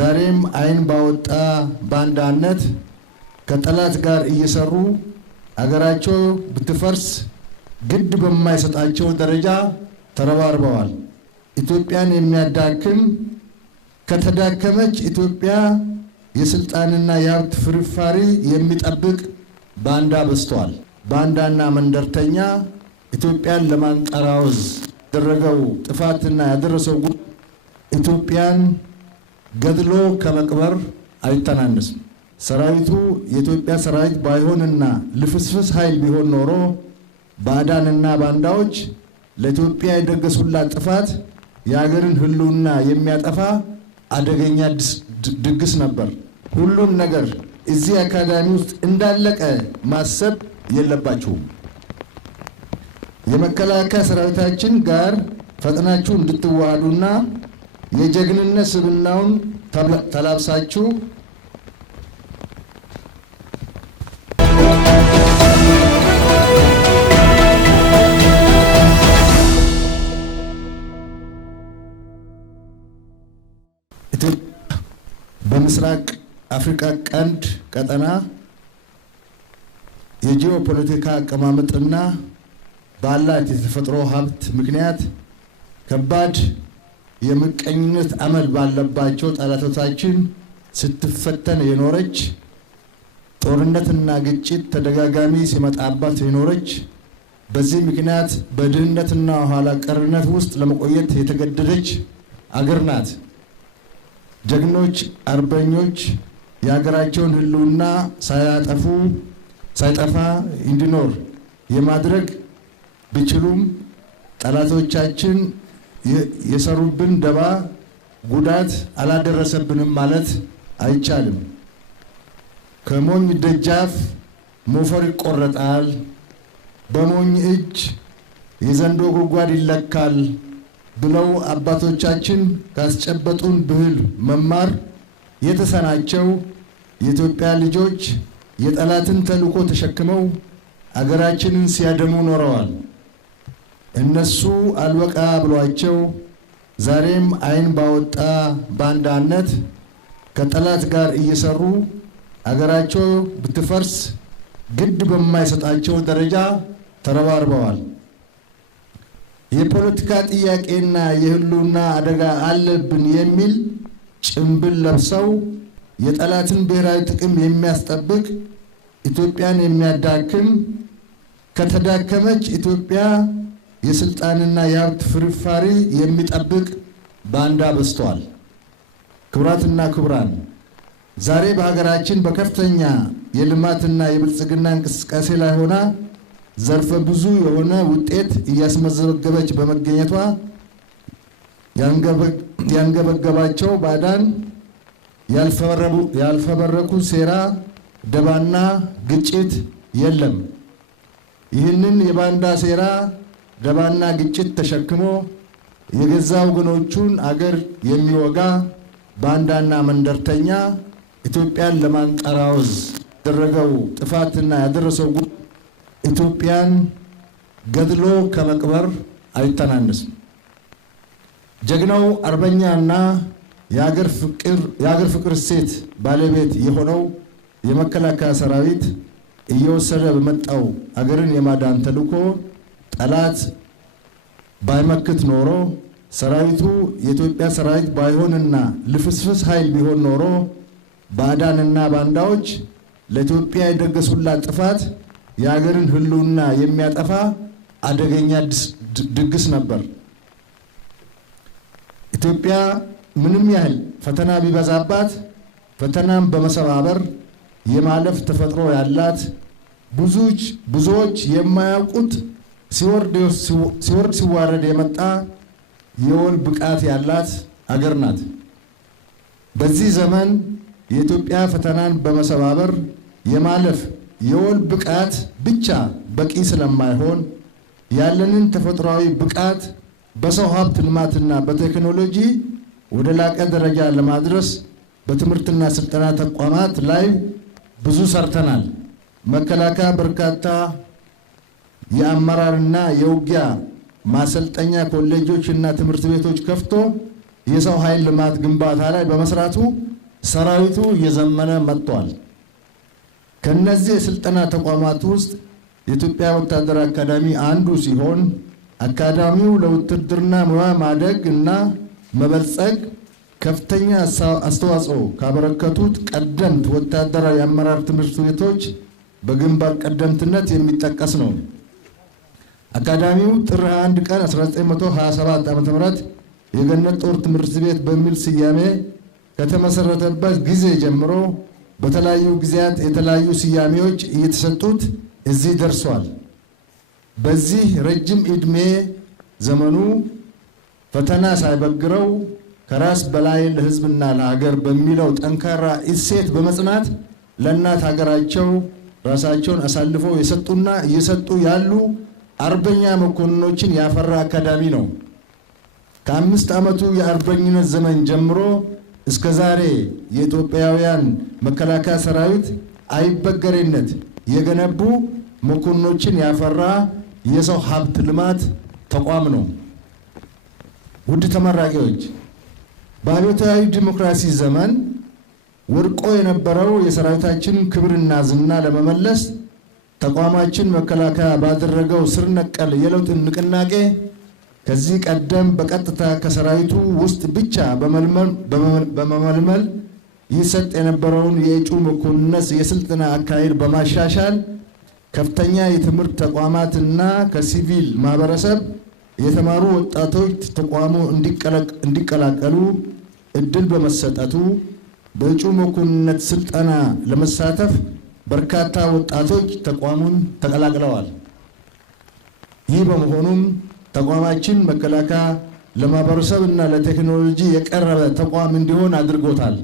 ዛሬም አይን ባወጣ ባንዳነት ከጠላት ጋር እየሰሩ አገራቸው ብትፈርስ ግድ በማይሰጣቸው ደረጃ ተረባርበዋል። ኢትዮጵያን የሚያዳክም ከተዳከመች ኢትዮጵያ የስልጣንና የሀብት ፍርፋሪ የሚጠብቅ ባንዳ በዝቷል። ባንዳና መንደርተኛ ኢትዮጵያን ለማንቀራወዝ ያደረገው ጥፋትና ያደረሰው ኢትዮጵያን ገድሎ ከመቅበር አይተናነስም። ሰራዊቱ የኢትዮጵያ ሰራዊት ባይሆንና ልፍስፍስ ኃይል ቢሆን ኖሮ ባዕዳንና ባንዳዎች ለኢትዮጵያ የደገሱላት ጥፋት የሀገርን ሕልውና የሚያጠፋ አደገኛ ድግስ ነበር። ሁሉም ነገር እዚህ አካዳሚ ውስጥ እንዳለቀ ማሰብ የለባችሁም። የመከላከያ ሰራዊታችን ጋር ፈጥናችሁ እንድትዋሃዱና የጀግንነት ስብዕናውን ተላብሳችሁ በምስራቅ አፍሪካ ቀንድ ቀጠና የጂኦፖለቲካ አቀማመጥና ባላት የተፈጥሮ ሀብት ምክንያት ከባድ የምቀኝነት አመል ባለባቸው ጠላቶቻችን ስትፈተን የኖረች ጦርነትና ግጭት ተደጋጋሚ ሲመጣባት የኖረች በዚህ ምክንያት በድህነትና ኋላ ቀርነት ውስጥ ለመቆየት የተገደደች አገር ናት። ጀግኖች አርበኞች የሀገራቸውን ሕልውና ሳይጠፋ እንዲኖር የማድረግ ቢችሉም ጠላቶቻችን የሰሩብን ደባ ጉዳት አላደረሰብንም ማለት አይቻልም። ከሞኝ ደጃፍ ሞፈር ይቆረጣል፣ በሞኝ እጅ የዘንዶ ጉድጓድ ይለካል ብለው አባቶቻችን ካስጨበጡን ብሂል መማር የተሳናቸው የኢትዮጵያ ልጆች የጠላትን ተልዕኮ ተሸክመው አገራችንን ሲያደሙ ኖረዋል። እነሱ አልበቃ ብሏቸው ዛሬም አይን ባወጣ ባንዳነት ከጠላት ጋር እየሰሩ አገራቸው ብትፈርስ ግድ በማይሰጣቸው ደረጃ ተረባርበዋል። የፖለቲካ ጥያቄና የሕልውና አደጋ አለብን የሚል ጭምብል ለብሰው የጠላትን ብሔራዊ ጥቅም የሚያስጠብቅ ኢትዮጵያን የሚያዳክም ከተዳከመች ኢትዮጵያ የስልጣንና የሀብት ፍርፋሪ የሚጠብቅ ባንዳ በዝቷል። ክቡራትና ክቡራን፣ ዛሬ በሀገራችን በከፍተኛ የልማትና የብልጽግና እንቅስቃሴ ላይ ሆና ዘርፈ ብዙ የሆነ ውጤት እያስመዘገበች በመገኘቷ ያንገበገባቸው ባዕዳን ያልፈበረኩ ሴራ፣ ደባና ግጭት የለም። ይህንን የባንዳ ሴራ ደባና ግጭት ተሸክሞ የገዛ ወገኖቹን አገር የሚወጋ ባንዳና መንደርተኛ ኢትዮጵያን ለማንቀራወዝ ያደረገው ጥፋትና ያደረሰው ኢትዮጵያን ገድሎ ከመቅበር አይተናነስም። ጀግናው አርበኛና የሀገር ፍቅር እሴት ባለቤት የሆነው የመከላከያ ሰራዊት እየወሰደ በመጣው አገርን የማዳን ተልዕኮ ጠላት ባይመክት ኖሮ ሰራዊቱ የኢትዮጵያ ሰራዊት ባይሆንና ልፍስፍስ ኃይል ቢሆን ኖሮ ባዕዳንና ባንዳዎች ለኢትዮጵያ የደገሱላት ጥፋት የሀገርን ሕልውና የሚያጠፋ አደገኛ ድግስ ነበር። ኢትዮጵያ ምንም ያህል ፈተና ቢበዛባት ፈተናም በመሰባበር የማለፍ ተፈጥሮ ያላት ብዙዎች የማያውቁት ሲወርድ ሲዋረድ የመጣ የወል ብቃት ያላት አገር ናት። በዚህ ዘመን የኢትዮጵያ ፈተናን በመሰባበር የማለፍ የወል ብቃት ብቻ በቂ ስለማይሆን ያለንን ተፈጥሯዊ ብቃት በሰው ሀብት ልማትና በቴክኖሎጂ ወደ ላቀ ደረጃ ለማድረስ በትምህርትና ስልጠና ተቋማት ላይ ብዙ ሰርተናል። መከላከያ በርካታ የአመራርና የውጊያ ማሰልጠኛ ኮሌጆች እና ትምህርት ቤቶች ከፍቶ የሰው ኃይል ልማት ግንባታ ላይ በመስራቱ ሰራዊቱ እየዘመነ መጥቷል። ከነዚህ የስልጠና ተቋማት ውስጥ የኢትዮጵያ ወታደራዊ አካዳሚ አንዱ ሲሆን አካዳሚው ለውትድርና ሙያ ማደግ እና መበልጸግ ከፍተኛ አስተዋጽኦ ካበረከቱት ቀደምት ወታደራዊ አመራር ትምህርት ቤቶች በግንባር ቀደምትነት የሚጠቀስ ነው። አካዳሚው ጥር 21 ቀን 1927 ዓ.ም የገነት ጦር ትምህርት ቤት በሚል ስያሜ ከተመሰረተበት ጊዜ ጀምሮ በተለያዩ ጊዜያት የተለያዩ ስያሜዎች እየተሰጡት እዚህ ደርሷል። በዚህ ረጅም ዕድሜ ዘመኑ ፈተና ሳይበግረው ከራስ በላይ ለሕዝብና ለሀገር በሚለው ጠንካራ እሴት በመጽናት ለእናት ሀገራቸው ራሳቸውን አሳልፈው የሰጡና እየሰጡ ያሉ አርበኛ መኮንኖችን ያፈራ አካዳሚ ነው። ከ5 ዓመቱ የአርበኝነት ዘመን ጀምሮ እስከ ዛሬ የኢትዮጵያውያን መከላከያ ሰራዊት አይበገሬነት የገነቡ መኮንኖችን ያፈራ የሰው ሀብት ልማት ተቋም ነው። ውድ ተመራቂዎች፣ በአብዮታዊ ዲሞክራሲ ዘመን ወድቆ የነበረው የሰራዊታችን ክብርና ዝና ለመመለስ ተቋማችን መከላከያ ባደረገው ስር ነቀል የለውጥ ንቅናቄ ከዚህ ቀደም በቀጥታ ከሰራዊቱ ውስጥ ብቻ በመመልመል ይሰጥ የነበረውን የእጩ መኮንነት የስልጠና አካሄድ በማሻሻል ከፍተኛ የትምህርት ተቋማትና ከሲቪል ማህበረሰብ የተማሩ ወጣቶች ተቋሙ እንዲቀላቀሉ እድል በመሰጠቱ በእጩ መኮንነት ስልጠና ለመሳተፍ በርካታ ወጣቶች ተቋሙን ተቀላቅለዋል። ይህ በመሆኑም ተቋማችን መከላከያ ለማህበረሰብ እና ለቴክኖሎጂ የቀረበ ተቋም እንዲሆን አድርጎታል።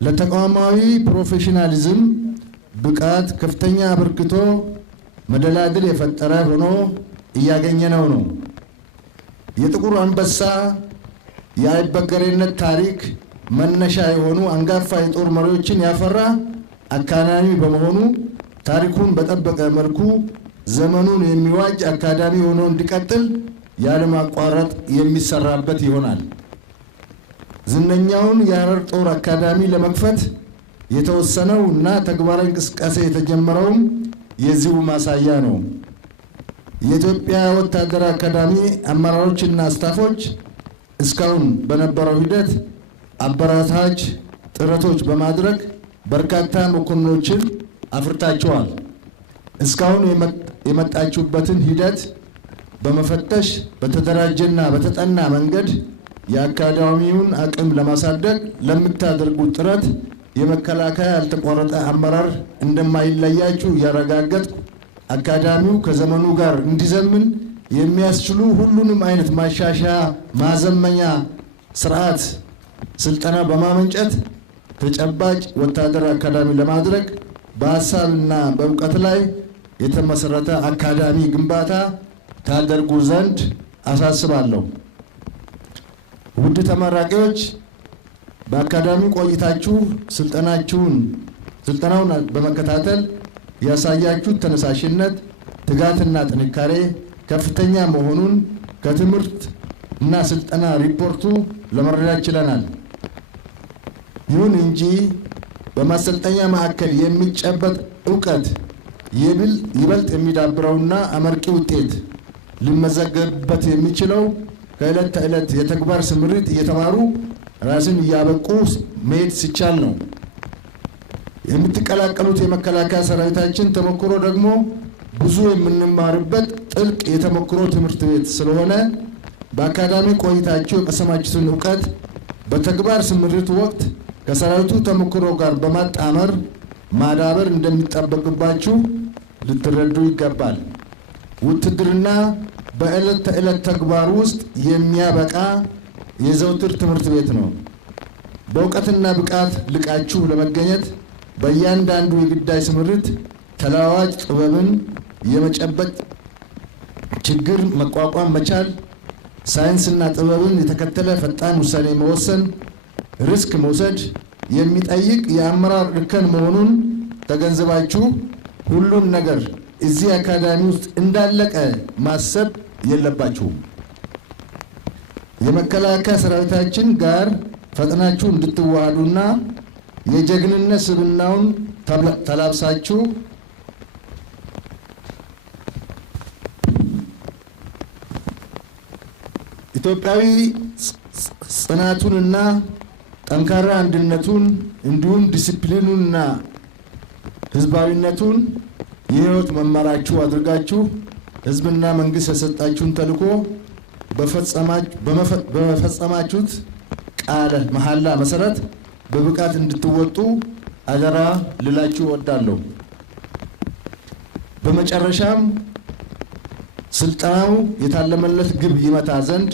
ለተቋማዊ ፕሮፌሽናሊዝም ብቃት ከፍተኛ አበርክቶ መደላድል የፈጠረ ሆኖ እያገኘነው ነው። የጥቁር አንበሳ የአይበገሬነት ታሪክ መነሻ የሆኑ አንጋፋ የጦር መሪዎችን ያፈራ አካዳሚ በመሆኑ ታሪኩን በጠበቀ መልኩ ዘመኑን የሚዋጅ አካዳሚ ሆኖ እንዲቀጥል ያለማቋረጥ የሚሰራበት ይሆናል። ዝነኛውን የሐረር ጦር አካዳሚ ለመክፈት የተወሰነው እና ተግባራዊ እንቅስቃሴ የተጀመረውም የዚሁ ማሳያ ነው። የኢትዮጵያ ወታደራዊ አካዳሚ አመራሮችና ስታፎች እስካሁን በነበረው ሂደት አበረታች ጥረቶች በማድረግ በርካታ መኮንኖችን አፍርታቸዋል። እስካሁን የመጣችሁበትን ሂደት በመፈተሽ በተደራጀና በተጠና መንገድ የአካዳሚውን አቅም ለማሳደግ ለምታደርጉት ጥረት የመከላከያ ያልተቋረጠ አመራር እንደማይለያችሁ እያረጋገጥኩ አካዳሚው ከዘመኑ ጋር እንዲዘምን የሚያስችሉ ሁሉንም አይነት ማሻሻያ ማዘመኛ ስርዓት ስልጠና በማመንጨት ተጨባጭ ወታደራዊ አካዳሚ ለማድረግ በሀሳብና በእውቀት ላይ የተመሰረተ አካዳሚ ግንባታ ታደርጉ ዘንድ አሳስባለሁ። ውድ ተመራቂዎች፣ በአካዳሚ ቆይታችሁ ስልጠናውን በመከታተል ያሳያችሁት ተነሳሽነት፣ ትጋትና ጥንካሬ ከፍተኛ መሆኑን ከትምህርት እና ስልጠና ሪፖርቱ ለመረዳት ችለናል። ይሁን እንጂ በማሰልጠኛ ማዕከል የሚጨበጥ ዕውቀት ይበልጥ የሚዳብረውና አመርቂ ውጤት ሊመዘገብበት የሚችለው ከዕለት ተዕለት የተግባር ስምሪት እየተማሩ ራስን እያበቁ መሄድ ሲቻል ነው። የምትቀላቀሉት የመከላከያ ሰራዊታችን ተሞክሮ ደግሞ ብዙ የምንማርበት ጥልቅ የተሞክሮ ትምህርት ቤት ስለሆነ በአካዳሚ ቆይታችሁ የቀሰማችሁትን ዕውቀት በተግባር ስምሪት ወቅት ከሰራዊቱ ተሞክሮ ጋር በማጣመር ማዳበር እንደሚጠበቅባችሁ ልትረዱ ይገባል። ውትድርና በዕለት ተዕለት ተግባር ውስጥ የሚያበቃ የዘውትር ትምህርት ቤት ነው። በእውቀትና ብቃት ልቃችሁ ለመገኘት በእያንዳንዱ የግዳይ ስምሪት ተለዋዋጭ ጥበብን የመጨበጥ ችግር መቋቋም መቻል፣ ሳይንስና ጥበብን የተከተለ ፈጣን ውሳኔ መወሰን፣ ሪስክ መውሰድ የሚጠይቅ የአመራር እርከን መሆኑን ተገንዝባችሁ ሁሉም ነገር እዚህ አካዳሚ ውስጥ እንዳለቀ ማሰብ የለባችሁም። የመከላከያ ሰራዊታችን ጋር ፈጥናችሁ እንድትዋሃዱና የጀግንነት ስብዕናውን ተላብሳችሁ ኢትዮጵያዊ ጽናቱንና ጠንካራ አንድነቱን እንዲሁም ዲሲፕሊኑንና ህዝባዊነቱን የህይወት መመሪያችሁ አድርጋችሁ ህዝብና መንግስት የሰጣችሁን ተልዕኮ በፈጸማችሁት ቃለ መሐላ መሰረት በብቃት እንድትወጡ አደራ ልላችሁ እወዳለሁ። በመጨረሻም ስልጠናው የታለመለት ግብ ይመታ ዘንድ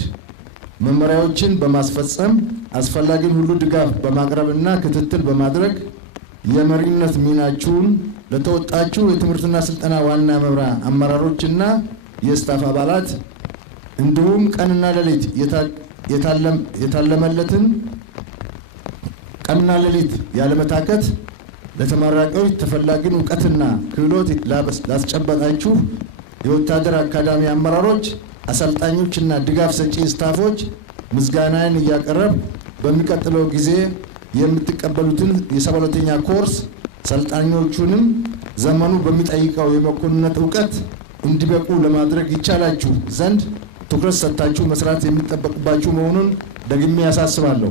መመሪያዎችን በማስፈጸም አስፈላጊውን ሁሉ ድጋፍ በማቅረብና ክትትል በማድረግ የመሪነት ሚናችሁን ለተወጣችሁ የትምህርትና ስልጠና ዋና መምሪያ አመራሮችና የስታፍ አባላት እንዲሁም ቀንና ሌሊት የታለመለትን ቀንና ሌሊት ያለመታከት ለተመራቂዎች ተፈላጊውን እውቀትና ክህሎት ላስጨበጣችሁ የወታደር አካዳሚ አመራሮች፣ አሰልጣኞችና ድጋፍ ሰጪ ስታፎች ምስጋናን እያቀረብ በሚቀጥለው ጊዜ የምትቀበሉትን የ72ኛ ኮርስ ሰልጣኞቹንም ዘመኑ በሚጠይቀው የመኮንነት እውቀት እንዲበቁ ለማድረግ ይቻላችሁ ዘንድ ትኩረት ሰጥታችሁ መስራት የሚጠበቅባችሁ መሆኑን ደግሜ ያሳስባለሁ።